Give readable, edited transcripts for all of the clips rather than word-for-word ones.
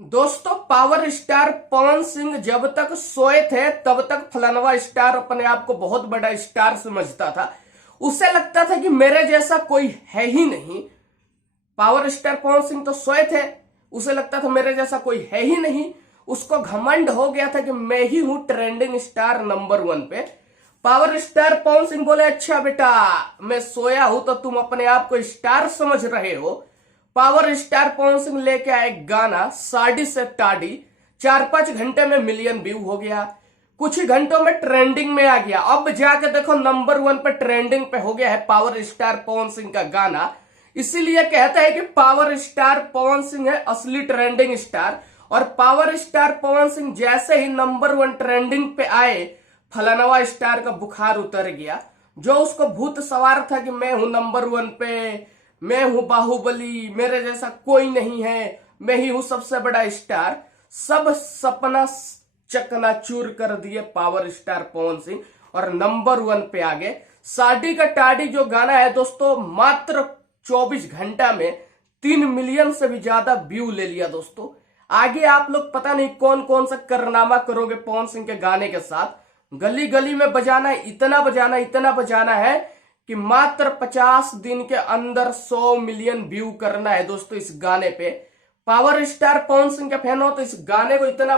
दोस्तों, power star Pawan Singh जब तक सोए थे तब तक फलानवा स्टार अपने आप को बहुत बड़ा स्टार समझता था। उसे लगता था कि मेरे जैसा कोई है ही नहीं। पावर स्टार पवन सिंह तो सोए थे, उसे लगता था मेरे जैसा कोई है ही नहीं। उसको घमंड हो गया था कि मैं ही हूं ट्रेंडिंग स्टार नंबर 1 पे। पावर स्टार पवन सिंह बोले, अच्छा बेटा, मैं सोया हूं तो तुम अपने आप को स्टार समझ रहे हो। पावर स्टार पवन सिंह लेके आए गाना साड़ी से टाड़ी, 4-5 घंटे में मिलियन व्यू हो गया, कुछ ही घंटों में ट्रेंडिंग में आ गया। अब जाके देखो नंबर 1 पे ट्रेंडिंग पे हो गया है पावर स्टार पवन सिंह का गाना। इसीलिए कहता है कि पावर स्टार पवन सिंह है असली ट्रेंडिंग स्टार। और पावर स्टार पवन सिंह जैसे ही नंबर 1 ट्रेंडिंग पे आए, फलानवा स्टार का बुखार उतर गया। जो उसको भूत सवार था कि मैं हूं नंबर 1 पे, मैं हूं बाहुबली, मेरे जैसा कोई नहीं है, मैं ही हूं सबसे बड़ा स्टार, सब सपना चकनाचूर कर दिए पावर स्टार पवन सिंह और नंबर 1 पे आ गए। साड़ी का टाड़ी जो गाना है दोस्तों, मात्र 24 घंटा में 3 मिलियन से भी ज्यादा व्यू ले लिया दोस्तों। आगे आप लोग पता नहीं कौन कौन सा कारनामा करोगे पवन सिंह के गाने के साथ। गली गली में बजाना है, इतना बजाना है कि मात्र 50 दिन के अंदर 100 मिलियन व्यू करना है दोस्तों इस गाने पे। पावर स्टार पवन सिंह के फैन हो तो इस गाने को इतना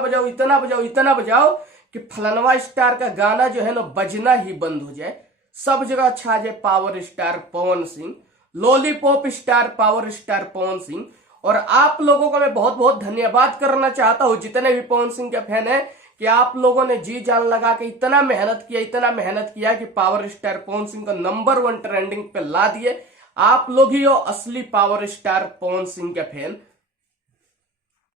बजाओ कि फलनवा स्टार का गाना जो है ना बजना ही बंद हो जाए, सब जगह छा जाए power star Pawan Singh, lollipop star power star Pawan Singh. और आप लोगों को मैं बहुत बहुत धन्यवाद करना चाहता हूं, जितने भी पवन सिंह के फैन है, कि आप लोगों ने जी जान लगा के इतना मेहनत किया कि पावर स्टार पवन सिंह को नंबर 1 ट्रेंडिंग पे ला दिए। आप लोग ही हो असली पावर स्टार पवन सिंह के फैन।